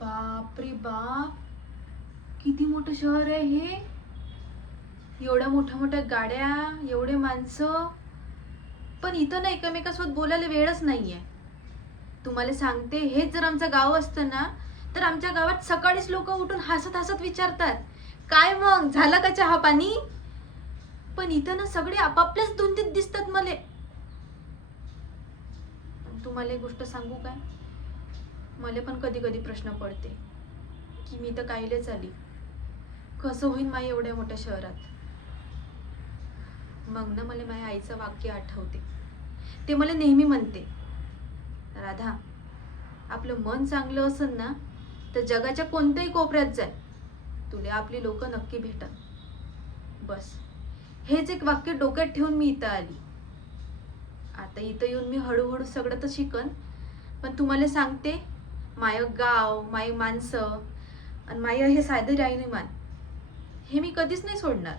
बाप रे बाप, किती मोठं शहर आहे हे. एवढ्या मोठ्या मोठ्या गाड्या, एवढे माणसं, पण इथं ना एकमेकांसोबत बोलायला वेळच नाहीये. तुम्हाला सांगते, हेच जर आमचं गाव असतं ना, तर आमच्या गावात सकाळीच लोक उठून हसत हसत विचारतात, काय मग झालं का चहा पाणी. पण इथं ना सगळे आपापल्याच धुंदीत दिसतात मले. तुम्हाला एक गोष्ट सांगू काय, मला पण कधी कधी प्रश्न पडते की मी तर कायलेच आली, कसं होईन माई एवढ्या मोठ्या शहरात. मग ना मला माझ्या आईचं वाक्य आठवते. ते मला नेहमी म्हणते, राधा, आपलं मन चांगलं असेल ना तर जगाच्या कोणत्याही कोपऱ्यात जाय, तुला आपली लोक नक्की भेटत. बस हेच एक वाक्य डोक्यात ठेवून मी इथं आली. आता इथं येऊन मी हळूहळू सगळं तर शिकन, पण तुम्हाला सांगते, माय गाव, माय माणसं आणि माय हे साधं राहिनीमान हे मी कधीच नाही सोडणार.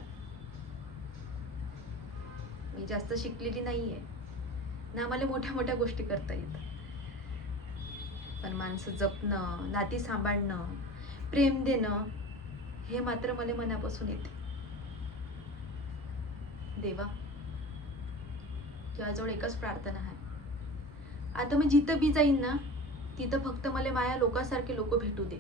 मी जास्त शिकलेली नाहीये ना, मला मोठ्या मोठ्या गोष्टी करता येतात, पण माणसं जपणं, नाती सांभाळणं, प्रेम देणं हे मात्र मला मनापासून येते. देवा, तुझ्याजवळ एकच प्रार्थना आहे, आता मी जिथं बी जाईन ना तिथं फक्त मला माया लोकांसारखे लोक भेटू दे.